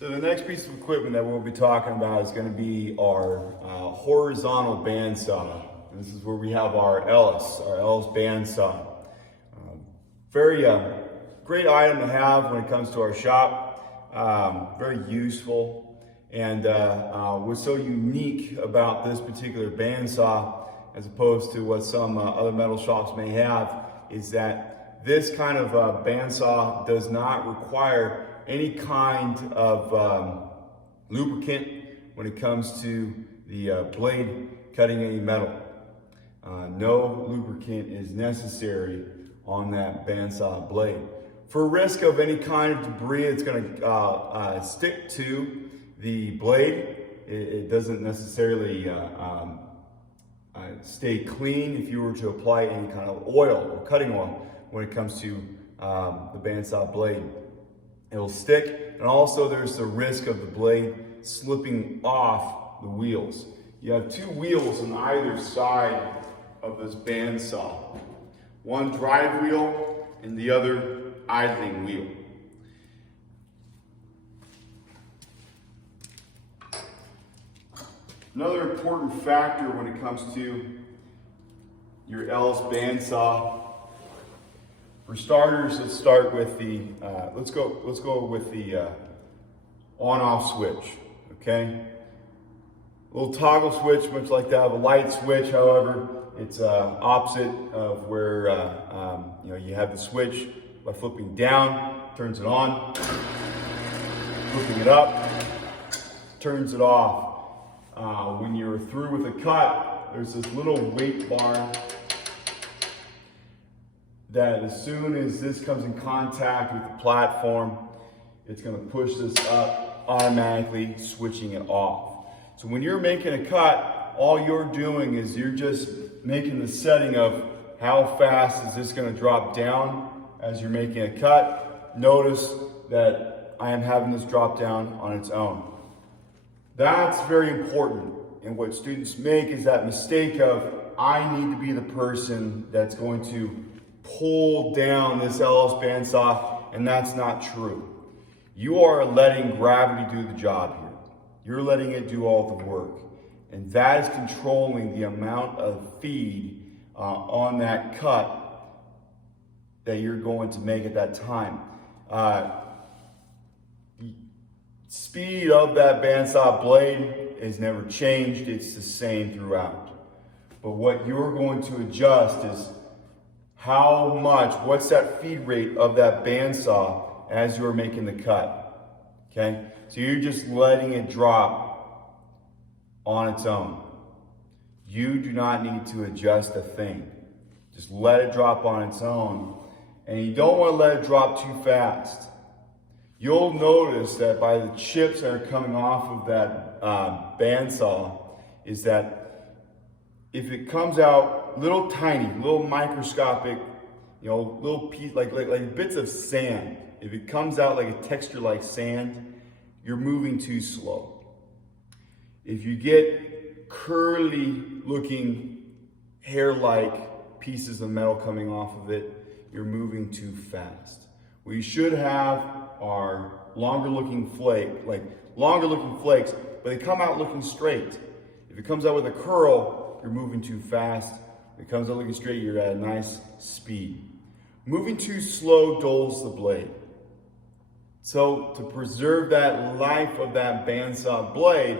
So the next piece of equipment that we'll be talking about is going to be our horizontal bandsaw. This is where we have our Ellis bandsaw. Very great item to have when it comes to our shop. Very useful, and what's so unique about this particular bandsaw, as opposed to what some other metal shops may have, is that this kind of bandsaw does not require any kind of lubricant when it comes to the blade cutting any metal. No lubricant is necessary on that bandsaw blade. For risk of any kind of debris that's going to stick to the blade, it doesn't necessarily stay clean if you were to apply any kind of oil or cutting oil when it comes to the bandsaw blade. It'll stick, and also there's the risk of the blade slipping off the wheels. You have two wheels on either side of this bandsaw. One drive wheel and the other idling wheel. Another important factor when it comes to your Ellis bandsaw. For starters, let's start with the let's go with the on-off switch. Okay, a little toggle switch, much like that of a light switch. However, it's opposite of where you have the switch. By flipping down, turns it on. Flipping it up, turns it off. When you're through with a cut, there's this little weight bar that as soon as this comes in contact with the platform, it's going to push this up, automatically switching it off. So when you're making a cut, all you're doing is you're just making the setting of how fast is this going to drop down as you're making a cut. Notice that I am having this drop down on its own. That's very important. And what students make is that mistake of, I need to be the person that's going to pull down this Ellis bandsaw, and that's not true. You are letting gravity do the job here. You're letting it do all the work. And that is controlling the amount of feed on that cut that you're going to make at that time. Speed of that bandsaw blade is never changed. It's the same throughout. But what you're going to adjust is how much, what's that feed rate of that bandsaw as you're making the cut. Okay? So you're just letting it drop on its own. You do not need to adjust a thing. Just let it drop on its own. And you don't want to let it drop too fast. You'll notice that by the chips that are coming off of that bandsaw is that if it comes out little tiny, little microscopic, little piece, like bits of sand, if it comes out like a texture like sand, you're moving too slow. If you get curly looking hair-like pieces of metal coming off of it, you're moving too fast. What you should have are longer looking flakes, but they come out looking straight. If it comes out with a curl, you're moving too fast. If it comes out looking straight, you're at a nice speed. Moving too slow dulls the blade. So to preserve that life of that bandsaw blade,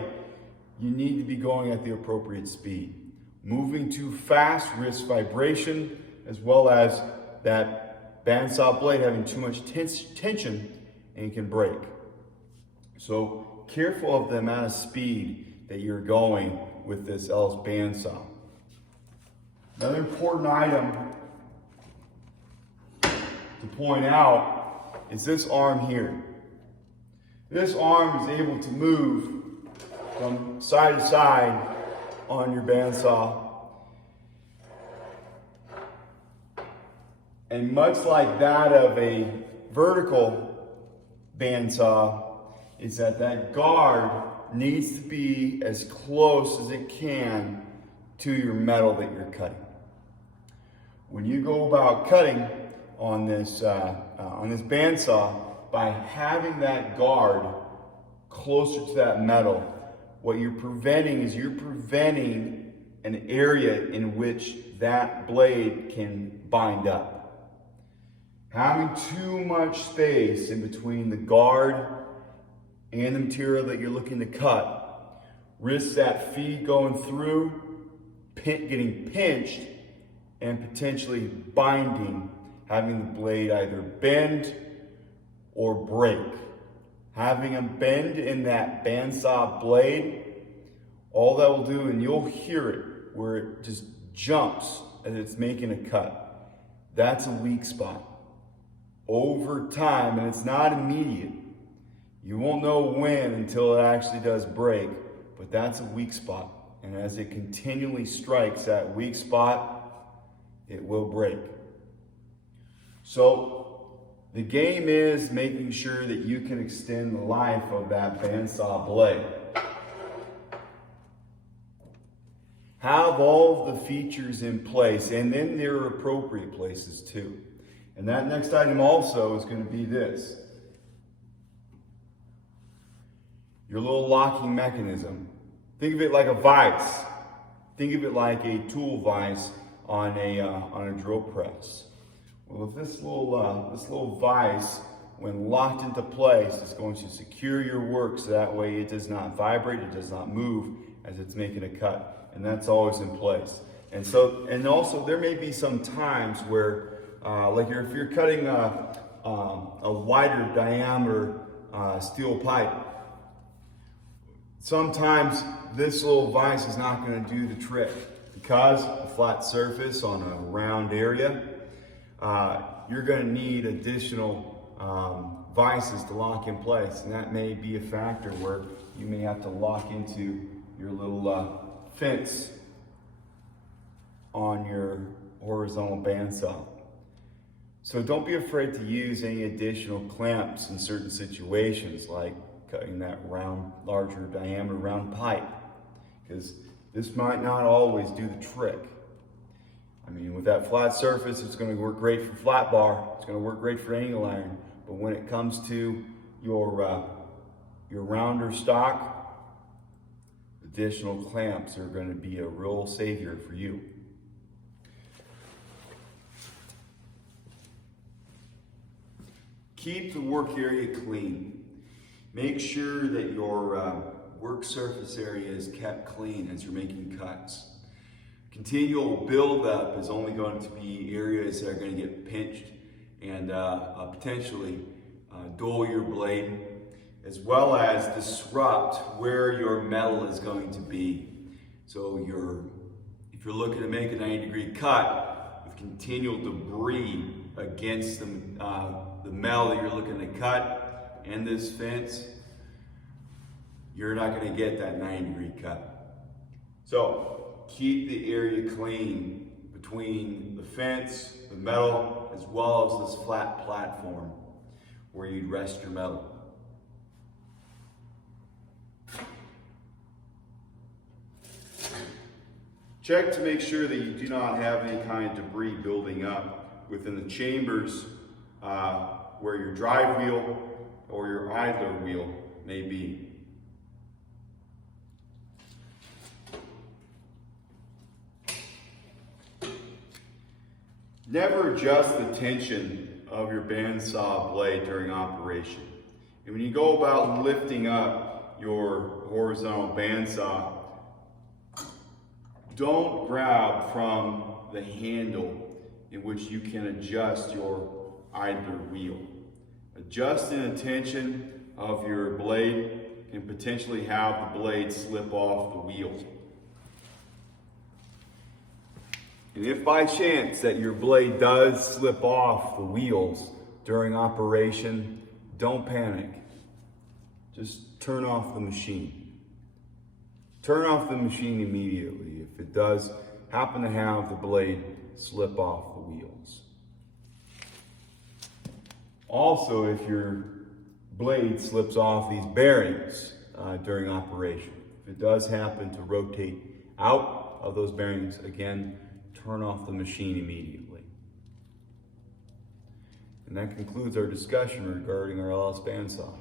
you need to be going at the appropriate speed. Moving too fast risks vibration, as well as that bandsaw blade having too much tension, and it can break. So careful of the amount of speed that you're going with this Ellis bandsaw. Another important item to point out is this arm here. This arm is able to move from side to side on your bandsaw. And much like that of a vertical bandsaw, is that guard needs to be as close as it can to your metal that you're cutting. When you go about cutting on this bandsaw, by having that guard closer to that metal, what you're preventing is an area in which that blade can bind up. Having too much space in between the guard and the material that you're looking to cut risks that feed going through, getting pinched, and potentially binding, having the blade either bend or break. Having a bend in that bandsaw blade, all that will do, and you'll hear it where it just jumps as it's making a cut. That's a weak spot. Over time, and it's not immediate, you won't know when until it actually does break, but that's a weak spot. And as it continually strikes that weak spot, it will break. So the game is making sure that you can extend the life of that bandsaw blade. Have all of the features in place, and then there are appropriate places too. And that next item also is going to be this. Your little locking mechanism. Think of it like a vise. Think of it like a tool vise on a drill press. Well, if this little vise, when locked into place, is going to secure your work so that way it does not vibrate, it does not move as it's making a cut, and that's always in place. And also there may be some times where, if you're cutting a wider diameter steel pipe, sometimes this little vise is not going to do the trick because a flat surface on a round area, you're going to need additional vices to lock in place, and that may be a factor where you may have to lock into your little fence on your horizontal bandsaw. So don't be afraid to use any additional clamps in certain situations, like cutting that larger diameter round pipe, because this might not always do the trick. I mean, with that flat surface, it's going to work great for flat bar. It's going to work great for angle iron. But when it comes to your rounder stock, additional clamps are going to be a real savior for you. Keep the work area clean. Make sure that your work surface area is kept clean as you're making cuts. Continual buildup is only going to be areas that are going to get pinched and potentially dull your blade, as well as disrupt where your metal is going to be. So if you're looking to make a 90-degree cut with continual debris against the metal that you're looking to cut and this fence, you're not going to get that 90-degree cut. So keep the area clean between the fence, the metal, as well as this flat platform where you'd rest your metal. Check to make sure that you do not have any kind of debris building up within the chambers where your drive wheel or your idler wheel may be. Never adjust the tension of your bandsaw blade during operation. And when you go about lifting up your horizontal bandsaw, don't grab from the handle in which you can adjust your idler wheel. Adjusting the tension of your blade can potentially have the blade slip off the wheel. And if by chance that your blade does slip off the wheels during operation, don't panic. Just turn off the machine. Turn off the machine immediately if it does happen to have the blade slip off the wheels. Also, if your blade slips off these bearings during operation, if it does happen to rotate out of those bearings, again, turn off the machine immediately. And that concludes our discussion regarding our LS bandsaw.